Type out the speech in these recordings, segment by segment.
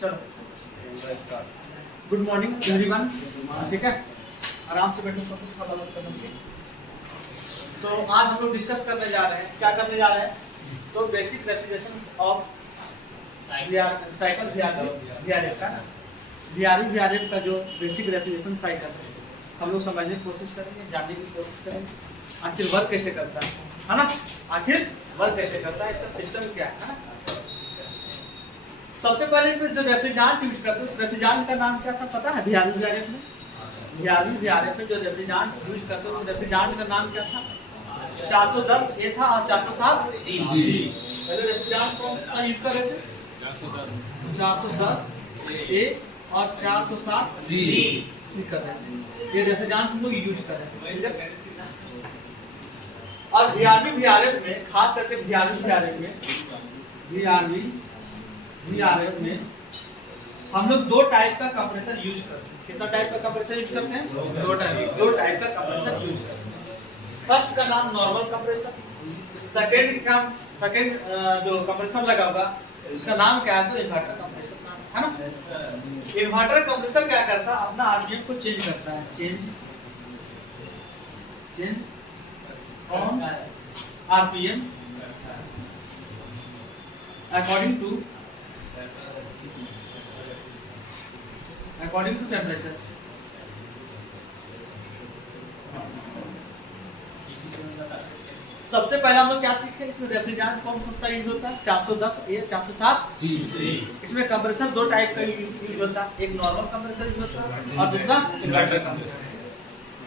चलो good morning everyone. ठीक है, आराम से बैठो, सब कुछ फॉलो करना। तो आज हम लोग डिस्कस करने जा रहे हैं, क्या करने जा रहे हैं? तो basic refrigeration of cycle VRF का वीआरएफ का जो बेसिक रेफ्रिजरेशन साइकिल है हम लोग समझने की कोशिश करेंगे, जानने की कोशिश करेंगे आखिर वर्क कैसे करता है ना? आखिर वर्क कैसे करता है, इसका सिस्टम क्या है ना? सबसे पहले इसमें जो रेफ्रिजरेंट यूज करते हैं उस रेफ्रिजरेंट का नाम क्या था पता है? वीआरएफ में वीआरएफ में जो रेफ्रिजरेंट यूज करते हैं उस रेफ्रिजरेंट का नाम क्या था? 410 ए था और 407 सी। पहले रेफ्रिजरेंट कौन सा यूज कर रहे थे? 410 ए और 407 सी कर रहे थे। ये रेफ्रिजरेंट हम लोग यूज कर रहे हैं। और वीआरएफ में खास करके वीआरएफ में हम लोग दो टाइप का कंप्रेसर यूज करते हैं। कितना टाइप का कंप्रेसर यूज करते हैं? दो टाइप का कंप्रेसर यूज करते हैं। फर्स्ट का नाम नॉर्मल कंप्रेसर, सेकंड जो कंप्रेसर लगा होगा उसका नाम क्या है? तो इन्वर्टर कंप्रेसर नाम है ना? इन्वर्टर कंप्रेसर क्या करता है? अपना आरपीएम को चेंज करता है, change on RPM according to temperature. सबसे पहले हम लोग क्या सीखे? इसमें रेफ्रिजरेंट कौन सा यूज होता है? 410 ए 407 सी। इसमें कंप्रेसर दो टाइप का यूज होता है, एक नॉर्मल कंप्रेसर यूज होता है और दूसरा इन्वर्टर कंप्रेसर।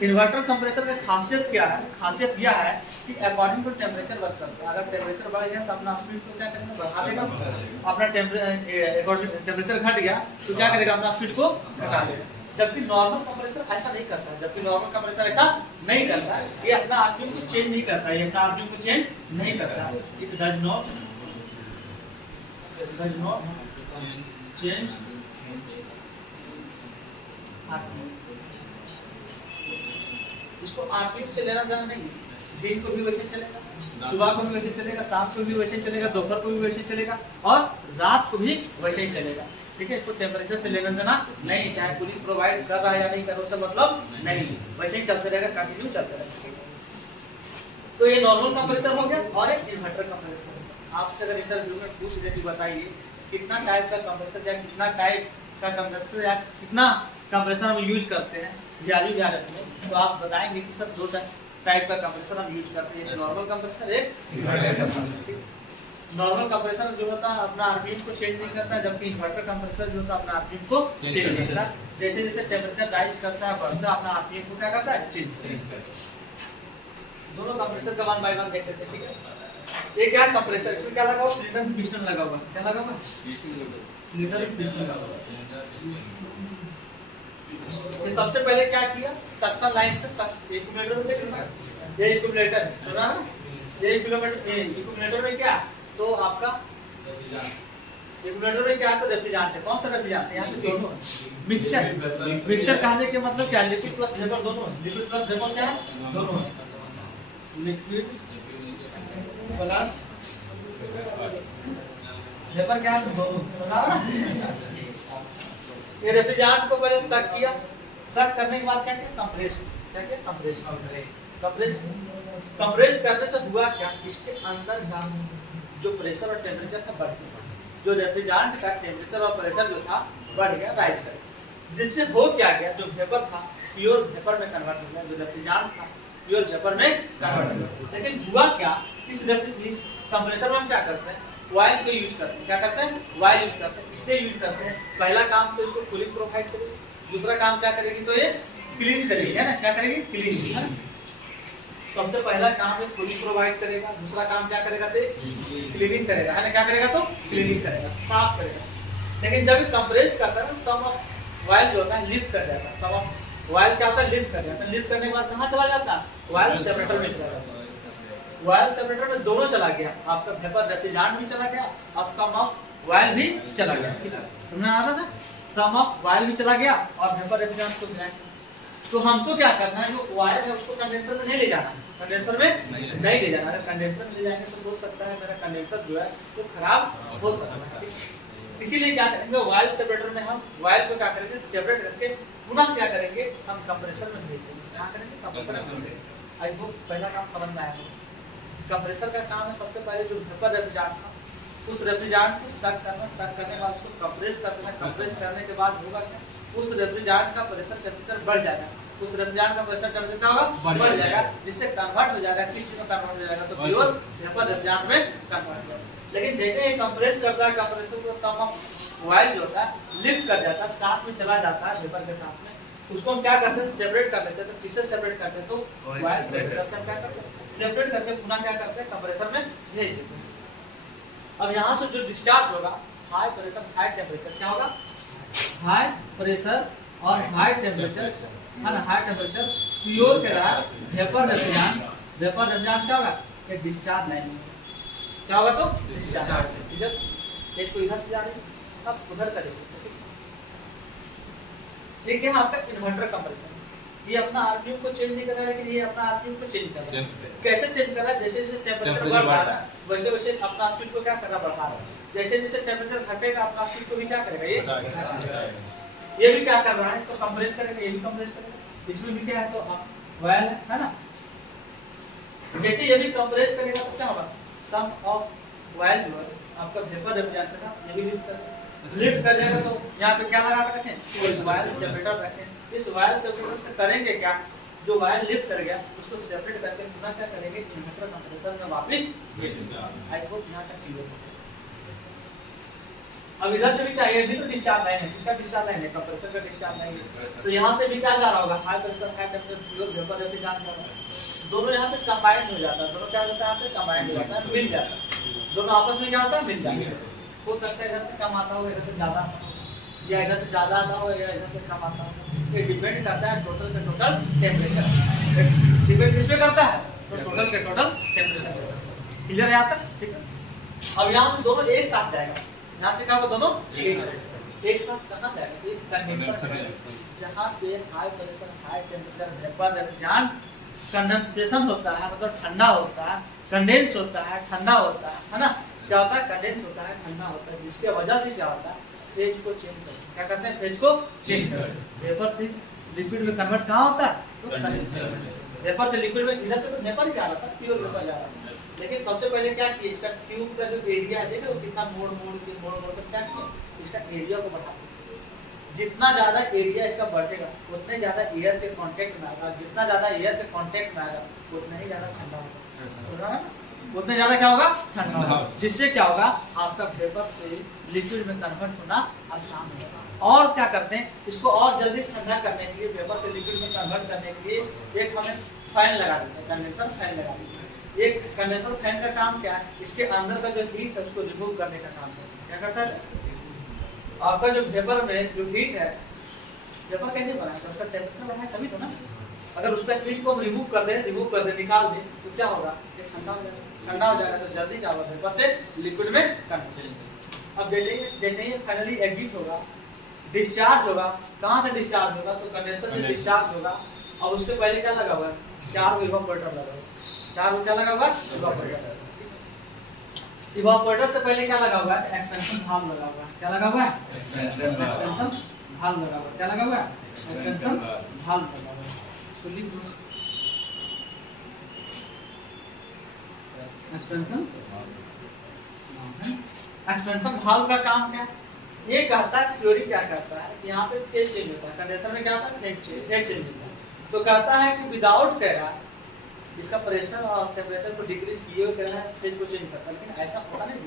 इन्वर्टर कंप्रेसर की खासियत क्या है? खासियत यह है कि अकॉर्डिंग टू टेम्परेचर वर्क करता है। अगर टेम्परेचर बढ़ गया तो अपना स्पीड को क्या करेगा? बढ़ा देगा। अपना टेम्परेचर घट गया तो क्या करेगा? अपना स्पीड को घटा देगा। जबकि नॉर्मल कंप्रेसर ऐसा नहीं करता है। ये अपना आरपीएम को चेंज नहीं करता है। It does not change RPM. इसको आरपीएम से लेना देना नहीं। दिन को भी वैसे चलेगा, सुबह को भी वैसे चलेगा, शाम को भी वैसे चलेगा, दोपहर को भी वैसे चलेगा और रात को भी वैसे ही चलेगा। ठीक है, इसको टेम्परेचर से लेना देना नहीं। चाहे पुलिस प्रोवाइड कर रहा है या नहीं कर रहा, उससे मतलब नहीं, वैसे ही चलते रहेगा, कंटिन्यू चलते रहेगा। तो ये नॉर्मल कंप्रेसर हो गया और एक इन्वर्टर कंप्रेसर। आपसे अगर इंटरव्यू में पूछ दे कि बताइए कितना टाइप का कंप्रेसर या कितना टाइप का कंप्रेसर या कितना कंप्रेसर हम यूज करते हैं वीआरएफ में, तो आप बताएंगे कि सर दो टाइप का कंप्रेसर हम यूज करते हैं, नॉर्मल कंप्रेसर, एक इन्वर्टर कंप्रेसर। नॉर्मल कंप्रेसर जो होता है अपना आरपीएम को चेंज नहीं करता है, जबकि इन्वर्टर कंप्रेसर जो होता है अपना आरपीएम को चेंज करता है। जैसे जैसे टेम्परेचर राइज करता है, बढ़ता है, अपना आरपीएम को क्या करता है? चेंज करता है। दोनों कंप्रेसर का वन बाय वन देख लेते हैं। ठीक है, ये क्या कंप्रेसर? इसमें क्या लगा हुआ? सिलेंडर पिस्टन लगा हुआ। क्या लगा हुआ? सिलेंडर पिस्टन लगा हुआ। ये सबसे पहले क्या किया? सक्शन लाइन से एक्यूमुलेटर से, ये एक्यूमुलेटर सुना ना? ये एक्यूमुलेटर में क्या? तो आपका एक्यूमुलेटर में क्या है? तो रेफ्रिजरेंट है। कौन सा रेफ्रिजरेंट है? यहाँ पे दोनों मिक्सचर कहने के मतलब क्या? लिक्विड प्लस वेपर दोनों है। लिक्विड प्लस वेपर क्या है? दोनों है। लिक्विड प्लस वेपर क्या है? दोनों। सुना ना? ये रेफ्रिजरेंट को पहले सक किया, सक करने के बाद क्या किया? कंप्रेस। क्या किया? कंप्रेस करने से हुआ क्या? इसके अंदर जो प्रेशर और टेम्परेचर था बढ़ गया। जो रेफ्रिजरेंट का टेम्परेचर और प्रेशर जो था बढ़ गया, राइज कर गया। जिससे हो क्या गया? जो वेपर था प्योर वेपर में कन्वर्ट हो गया। जो रेफ्रिजरेंट था प्योर वेपर में कन्वर्ट हो गया। लेकिन हुआ क्या? इस कंप्रेसर में हम क्या करते हैं? ऑयल को यूज करते हैं। क्या करते हैं? ऑयल यूज करते हैं। इसलिए यूज करते हैं, पहला काम तो इसको कूलिंग प्रोवाइड करेगी, दूसरा काम क्या करेगी? तो ये क्लीन करेगी, है ना? क्या करेगी? क्लीन, है ना? सबसे पहला काम है कूलिंग प्रोवाइड करेगा, दूसरा काम क्या करेगा? तो क्लीनिंग करेगा, है ना? क्या करेगा? तो क्लीनिंग करेगा, साफ करेगा। लेकिन जब ये कंप्रेस करता है सम ऑफ ऑयल जो होता है लिफ्ट कर जाता है। सम ऑफ ऑयल क्या होता है? लिफ्ट कर जाता है। लिफ्ट करने के बाद कहाँ चला जाता है? ऑयल सेपरेटर में चला जाता है। ऑयल सेपरेटर में दोनों चला गया, आपका वेपर रेफ्रिजरेंट भी चला गया और सम ऑफ ऑयल भी चला गया। ठीक है, समझ आ रहा था? सम ऑफ ऑयल भी चला गया और वेपर रेफ्रिजरेंट को मिला। तो हमको क्या करना है? जो वायर है उसको कंडेंसर में नहीं ले जाना, कंडेंसर में नहीं ले जाना। अगर कंडेंसर में ले जाएंगे तो हो सकता है मेरा कंडेंसर जो है वो खराब हो सकता है। इसीलिए क्या करेंगे, वायल सेपरेटर में हम वायल को क्या करेंगे, सेपरेट करके पुनः क्या करेंगे, हम कंप्रेसर में भेज देंगे। क्या करेंगे, कंप्रेसर में। आई होप पहला काम समझ में आया होगा। कंप्रेसर का काम है सबसे पहले जो वेपर रेफ्रिजरेंट था उस रेफ्रिजरेंट को सक करना, सक करने के बाद उसको कंप्रेस कर देना, कंप्रेस करने के बाद होगा क्या, उस रेफ्रिजरेंट का प्रेशर टेम्परेचर बढ़ जाएगा, उस रेफ्रिजरेंट का प्रेशर टेम्परेचर क्या होगा, बढ़ जाएगा, जिससे कन्वर्ट हो जाएगा, किस चीज में कन्वर्ट हो जाएगा, तो प्योर वेपर रेफ्रिजरेंट में कन्वर्ट हो जाएगा। लेकिन जैसे ही कंप्रेस करता है, कंप्रेसर को सम ऑफ ऑयल जो होता है लिफ्ट कर जाता है, साथ में चला जाता है वेपर के साथ में, उसको हम क्या करते हैं, सेपरेट कर देते हैं। तो किससे सेपरेट करते हैं, तो ऑयल सेपरेटर से क्या करते हैं, सेपरेट करके पुनः क्या करते हैं, कंप्रेसर में भेज देते हैं। अब यहाँ से जो डिस्चार्ज होगा, हाई प्रेशर हाई टेम्परेचर, क्या होगा, हाई प्रेशर और हाई टेम्परेचर है ना, हाई टेम्परेचर प्योर के रहा वेपर रेफ्रिजरेंट, वेपर रेफ्रिजरेंट क्या होगा, ये डिस्चार्ज लाइन क्या होगा, तो डिस्चार्ज इधर, एक तो इधर से जा रही है, अब उधर करेंगे। देखिए आपका इन्वर्टर कंप्रेसर, ये अपना आरपीएम को चेंज नहीं कर रहा है, लेकिन ये अपना आरपीएम को चेंज कर रहा है। कैसे चेंज कर रहा है, जैसे जैसे टेम्परेचर बढ़ रहा है वैसे वैसे अपना आरपीएम को क्या कर रहा है, बढ़ा रहा है। जैसे जैसे टेम्परेचर घटेगा अपना आरपीएम को भी क्या करेगा, ये भी क्या कर रहा है, तो कंप्रेस करेगा, ये भी कंप्रेस करेगा, इसमें भी क्या है, तो वायल है ना, जैसे ये भी कंप्रेस करेगा तो क्या होगा, सम ऑफ वायल जो है आपका वेपर रेफ्रिजरेंट के साथ ये भी लिफ्ट कर जाएगा। तो यहाँ पे क्या लगा के रखें, इस वायल सेपरेटर रखें। इस वायल सेपरेटर से करेंगे क्या, जो वायल लिफ्ट कर गया उसको सेपरेट करके पुनः क्या करेंगे, इन्वर्टर कंप्रेसर में वापस भेज देंगे। आई होप यहाँ तक क्लियर हो। अब इधर से भी क्या, ये भी तो डिस्चार्ज लाइन है, किसका डिस्चार्ज लाइन है, कंप्रेसर का डिस्चार्ज लाइन है। तो यहाँ से भी क्या जा रहा होगा, high pressure high temperature pure vapour refrigerant जा रहा है, दोनों यहाँ पे कंबाइंड हो जाता है, दोनों क्या होता है, यहाँ पे कंबाइंड हो जाता है, मिल जाता है, दोनों आपस में क्या होता है, मिल जाता है। हो सकता है इधर से कम आता हो, इधर से ज्यादा, या इधर से ज्यादा आता हो, या इधर से कम आता हो, ये डिपेंड करता है टोटल से टोटल टेम्परेचर, डिपेंड किस पे करता है, तो टोटल से टोटल टेम्परेचर। क्लियर है यहाँ तक, ठीक है। अब यहाँ से दोनों एक साथ जाएगा, यहाँ से क्या होगा, दोनों एक साथ कहाँ जाएगा, एक कंडेंसर, जहाँ पे high pressure high temperature vapour refrigerant condensation होता है, मतलब ठंडा होता है, कंडेंस होता है, ठंडा होता है ना, क्या होता है, कंडेंस होता है, ठंडा होता है, जिसके वजह से क्या होता है, फेज को चेंज करते हैं। क्या करते हैं, फेज को चेंज करते हैं। वेपर से लिक्विड में कन्वर्ट कहाँ होता है, तो कंडेंसर। वेपर से लिक्विड में, इधर से तो वेपर ही जा रहा था, प्योर वेपर जा रहा था, लेकिन सबसे पहले क्या किया, इसका ट्यूब का जो एरिया है, देखो कितना मोड़ मोड़ कर क्या किया, इसका एरिया को बढ़ा दिया। जितना ज्यादा एरिया इसका बढ़ेगा उतने ज्यादा एयर के कांटेक्ट में आएगा, जितना ज्यादा एयर के कांटेक्ट में आएगा उतना ही ज्यादा ठंडा होगा, उतने ज्यादा क्या होगा, ठंडा होगा, जिससे क्या होगा, आपका वेपर से लिक्विड में कन्वर्ट होना आसान होगा। और क्या करते हैं, इसको और जल्दी ठंडा करने के लिए, वेपर से लिक्विड में कन्वर्ट करने के लिए एक हमें फैन लगा देते हैं, कंडेंसर फैन लगा देते हैं। एक कंडेंसर फैन का काम क्या है, इसके अंदर का जो हीट है उसको रिमूव करने का काम है। क्या करता है, आपका जो वेपर में जो हीट है, वेपर कैसे बना है, उसका टेम्परेचर बढ़ा है तभी तो ना। अगर उसका हीट को हम रिमूव कर दे, निकाल दे, तो क्या होगा, ये ठंडा हो जाएगा, ठंडा हो जाएगा तो जल्दी क्या होगा, वेपर से लिक्विड में कन्वर्ट। अब जैसे ही फाइनली एग्जिट होगा, डिस्चार्ज होगा, कहाँ से डिस्चार्ज होगा, तो कंडेंसर से डिस्चार्ज होगा। अब उसके पहले क्या लगा हुआ है, 4 इवापोरेटर लगा हुआ है, 4 क्या लगा हुआ है, इवापोरेटर। इवापोरेटर से पहले क्या लगा हुआ है, एक्सपेंशन वाल्व लगा हुआ है। क्या लगा हुआ है, एक्सपेंशन वाल्व लगा हुआ है। क्या लगा हुआ है, एक्सपेंशन वाल्व लगा हुआ है। इसको लिख दो, एक्सपेंशन वाल्व का काम क्या है, ये कहता है, थ्योरी क्या कहता है कि यहाँ पे फेज चेंज होता है, कंडेंसर में क्या होता है, फेज चेंज होता है। तो कहता है कि विदाउट कह रहा है इसका प्रेशर और टेम्परेचर को डिक्रीज किए हुए कह रहा है फेज को चेंज करता है, लेकिन ऐसा होता नहीं।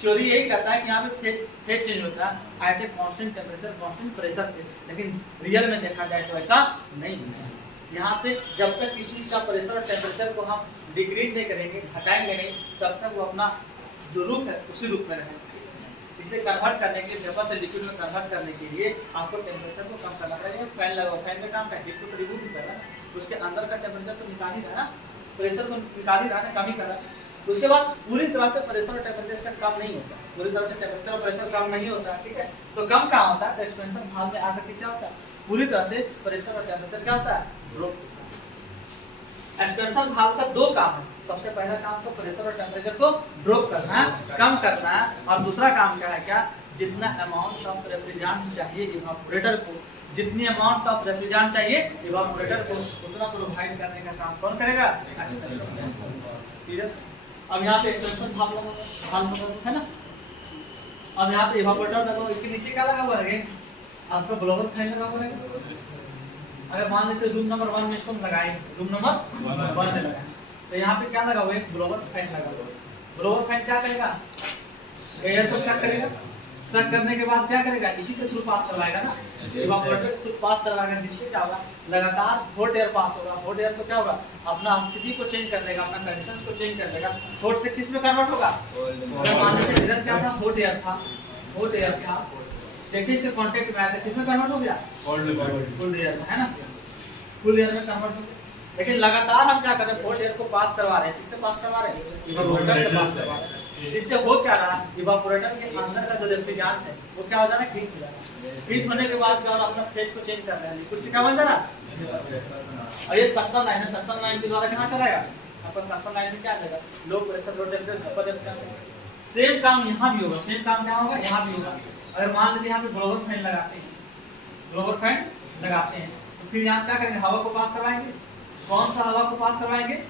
थ्योरी यही कहता है कि यहाँ पे फेज चेंज होता है at a constant temperature constant pressure पे, लेकिन रियल में देखा जाए तो ऐसा नहीं होता है। यहाँ पे जब तक किसी का प्रेशर और टेम्परेचर को हम डिक्रीज नहीं करेंगे, घटाएंगे नहीं, तब तक वो अपना जो रूप है उसी रूप में रहेगा। इसलिए कन्वर्ट करने के लिए, वेपर से लिक्विड में कन्वर्ट करने के लिए आपको टेम्परेचर को कम करना पड़ेगा। फैन लगाओ, फैन का काम है हीट को रिमूव नहीं कर रहा है, उसके अंदर का टेम्परेचर तो निकाल ही रहा है, प्रेशर को निकाल ही रहा है, कम ही कर रहा है। उसके बाद पूरी तरह से प्रेशर और टेम्परेचर इसका कम नहीं होता, पूरी तरह से टेम्परेचर और प्रेशर कम नहीं होता, ठीक है। तो कम कहाँ होता है, तो एक्सपेंशन वाल्व में आकर के क्या होता है, पूरी तरह से प्रेशर और टेम्परेचर क्या होता है, ड्रॉप। एक्सपेंशन वाल्व का 2 काम है, सबसे पहला काम तो प्रेशर और टेम्परेचर को ड्रॉप करना है, कम करना है, और दूसरा काम क्या है, क्या जितना अमाउंट ऑफ रेफ्रिजरेंट चाहिए इवापोरेटर को, जितनी अमाउंट ऑफ रेफ्रिजरेंट चाहिए इवापोरेटर को, उतना प्रोवाइड करने का काम कौन करेगा? ठीक है। अब यहाँ पे एक्सटेंशन भाग है ना। अब यहाँ पे इवापोरेटर लगा हुआ, इसके नीचे क्या लगा हुआ है? आपका ब्लोअर फैन लगा हुआ है। अगर मान लेते रूम नंबर 1 में इसको लगाए, रूम नंबर 1 में लगाए, तो यहाँ पे क्या लगा हुआ है? ब्लोअर फैन लगा हुआ है। ब्लोअर फैन क्या करेगा? एयर को सक करेगा। सक करने के बाद क्या करेगा? इसी के थ्रू पास करवाएगा ना, इवापोरेटर के थ्रू पास करवाएगा, जिससे क्या होगा? लगातार हॉट एयर पास होगा। हॉट एयर तो क्या होगा? अपना स्थिति को चेंज कर लेगा, अपना कंडीशंस को चेंज कर लेगा। हॉट से किस में कन्वर्ट होगा? अगर मान लीजिए इधर क्या था? हॉट एयर था, हॉट एयर था, जैसे इसके कांटेक्ट में आया था किसमें कन्वर्ट हो गया? कोल्ड एयर में, है ना, कोल्ड एयर में कन्वर्ट हो गया। लेकिन लगातार हम क्या कर रहे हैं? हॉट एयर को पास करवा रहे हैं। किससे पास करवा रहे हैं? इवापोरेटर से पास करवा रहे हैं। जिससे हो क्या रहा? इवापोरेटर के अंदर का जो रेफ्रिजरेंट है वो क्या हो जा रहा है? हीट हो जा रहा है। हीट होने के बाद क्या हो रहा है? अपना फेज को चेंज कर रहा है, लिक्विड से क्या बन जा रहा है? और ये सक्शन लाइन है, सक्शन लाइन के द्वारा कहां चलाएगा? आपका सक्शन लाइन में क्या आएगा? लो प्रेशर, लो टेंपरेचर, अपर टेंपरेचर। सेम काम यहां भी होगा। सेम काम क्या होगा? यहां भी होगा। अगर मान लीजिए यहाँ पे ब्लोअर फैन लगाते हैं, ब्लोअर फैन लगाते हैं, तो फिर यहाँ क्या करेंगे? हवा को पास करवाएंगे। कौन सा हवा को पास करवाएंगे?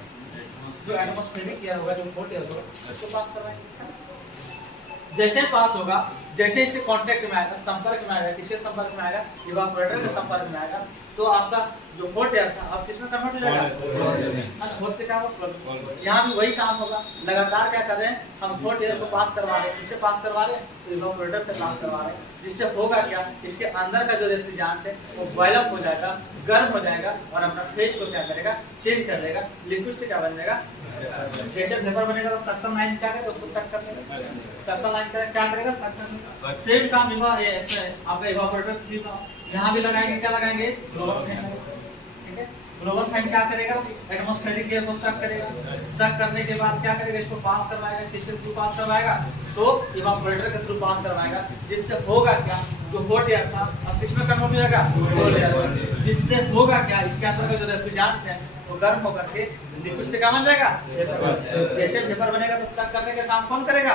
जो एटमॉस्फेरिक एयर होगा, जो हॉट एयर होगा, उसको पास करवाएंगे। जैसे पास होगा, जैसे इसके कांटेक्ट में आएगा, संपर्क में आएगा, किसके संपर्क में आएगा? इवापोरेटर के संपर्क में आएगा, तो आपका जो हॉट एयर था अब किसमें कन्वर्ट हो जाएगा? हॉट से क्या होगा? यहाँ भी वही काम होगा। लगातार क्या कर रहे हैं? हम हॉट एयर को पास करवा रहे हैं। किससे पास करवा रहे हैं? तो इवापोरेटर से पास करवा रहे हैं। जिससे होगा क्या? इसके अंदर का जो रेफ्रिजरेंट है वो बॉयल अप हो जाएगा, गर्म हो जाएगा और अपना फेज को क्या करेगा? चेंज कर देगा। लिक्विड से क्या बन जाएगा? जैसे वेपर बनेगा तो सक्शन लाइन क्या करेगा? उसको सक कर देगा। सक्शन लाइन क्या करेगा? सक कर देगा। सेम काम आपका इवापोरेटर यहाँ भी लगाएंगे। क्या लगाएंगे? Blower fan. ठीक है, ब्लोअर फैन क्या करेगा? एटमॉस्फेरिक एयर को सक करेगा। सक करने के बाद क्या करेगा? इसको पास करवाएगा। किसके थ्रू पास करवाएगा? तो इवापोरेटर के थ्रू पास करवाएगा। जिससे होगा क्या? जो हॉट एयर था अब किसमें कन्वर्ट हो जाएगा? कोल्ड एयर में। जिससे होगा क्या? इसके अंदर का जो रेफ्रिजरेंट है वो गर्म होकर के लिक्विड से क्या बन जाएगा? जैसे वेपर बनेगा तो सक करने का काम कौन करेगा?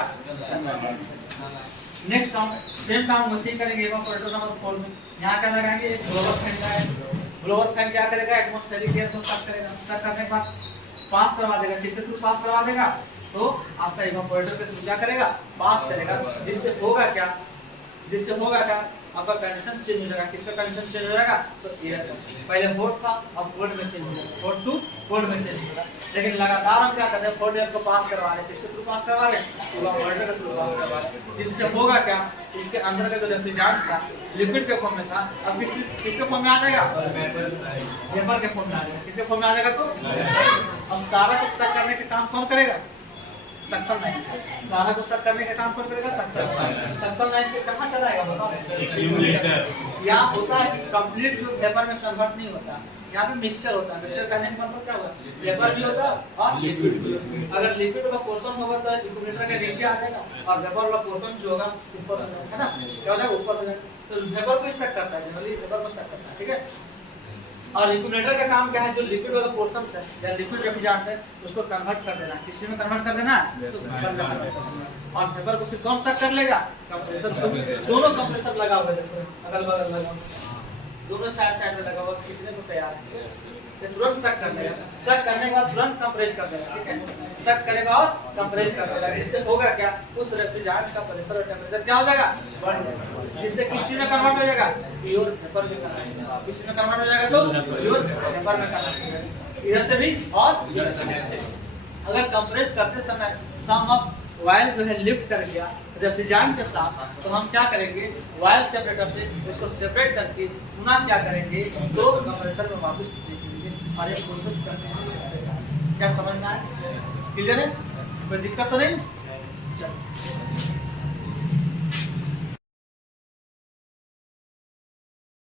नेक्स्ट काम, सेम काम वैसे ही करेंगे इवापोरेटर नंबर 4 में। यहाँ क्या लगाएंगे? एक ब्लोअर फैन का है। ब्लोअर फैन क्या करेगा? एटमॉस्फेरिक एयर को सक करेगा। सक करने के बाद पास करवा देगा। किसके थ्रू पास करवा देगा? तो आपका इवापोरेटर के थ्रू क्या करेगा? पास करेगा। जिससे होगा क्या? जिससे होगा क्या? आपका कंडीशन चेंज हो जाएगा। किसका कंडीशन चेंज हो जाएगा? तो एयर का। पहले हॉट था, अब कोल्ड में चेंज हो जाएगा। हॉट टू कोल्ड में चेंज होगा। लेकिन लगातार हम क्या कर रहे हैं? हॉट एयर को पास करवा रहे हैं। किसके थ्रू पास करवा रहे हैं? इवापोरेटर के थ्रू पास करवा रहे हैं। जिससे होगा क्या? इसके अंदर का जो रेफ्रिजरेंट था लिक्विड के फॉर्म में था, अब किसके फॉर्म में आ जाएगा? वेपर के फॉर्म में आ जाएगा। किसके फॉर्म में आ जाएगा? तो अब सारा को सक करने का काम कौन करेगा? Suction line. सारा को सक करने का काम कौन करेगा? सक्शन लाइन से कहां चलाएगा? बताओ। यहाँ होता है कंप्लीट जो वेपर में कन्वर्ट नहीं होता, यहाँ पे मिक्सचर होता है। मिक्सचर करने का मतलब क्या होगा? वेपर भी होता है और लिक्विड भी होता है। अगर लिक्विड का पोर्शन होगा तो इक्विलिब्रियम के नीचे आ जाएगा और वेपर का पोर्शन जो होगा ऊपर हो जाएगा, है ना? क्या हो जाएगा? ऊपर हो जाएगा। तो वेपर को सक करता है, जनरली वेपर को सक करता है। ठीक है। और इक्विलिब्रियम का काम क्या है? जो लिक्विड वाला पोर्शन है या लिक्विड रेफ्रिजरेंट है उसको कन्वर्ट कर देना। किसी में कन्वर्ट कर देना? तो वेपर में कन्वर्ट कर देना। और वेपर को फिर कौन सक कर लेगा? कंप्रेसर। दोनों कंप्रेसर लगा हुआ है, देखो अगल बगल लगा हुआ, दोनों साइड में लगा हुआ, खींचने को तैयार है। तो तुरंत सक कर देगा। सक करने के बाद तुरंत कंप्रेस कर देगा। ठीक है, सक करेगा और कंप्रेस कर देगा। इससे होगा क्या? उस रेफ्रिजरेंट का प्रेशर और टेंपरेचर क्या हो जाएगा? बढ़ जाएगा। जिससे किस चीज में कन्वर्ट हो जाएगा? प्योर वेपर में कन्वर्ट हो जाएगा। किस चीज में कन्वर्ट हो जाएगा? तो प्योर वेपर में कन्वर्ट हो जाएगा। इधर से भी और इधर से भी। अगर कंप्रेस करते समय सम ऑफ वायल जो है लिफ्ट कर गया रेफ्रिजरेंट के साथ, तो हम क्या करेंगे? वायल सेपरेटर से उसको सेपरेट करके पुनः क्या करेंगे? तो कंप्रेसर में वापस देखेंगे और एक प्रोसेस करने में क्या समझ में आया? क्लियर है? कोई दिक्कत तो नहीं?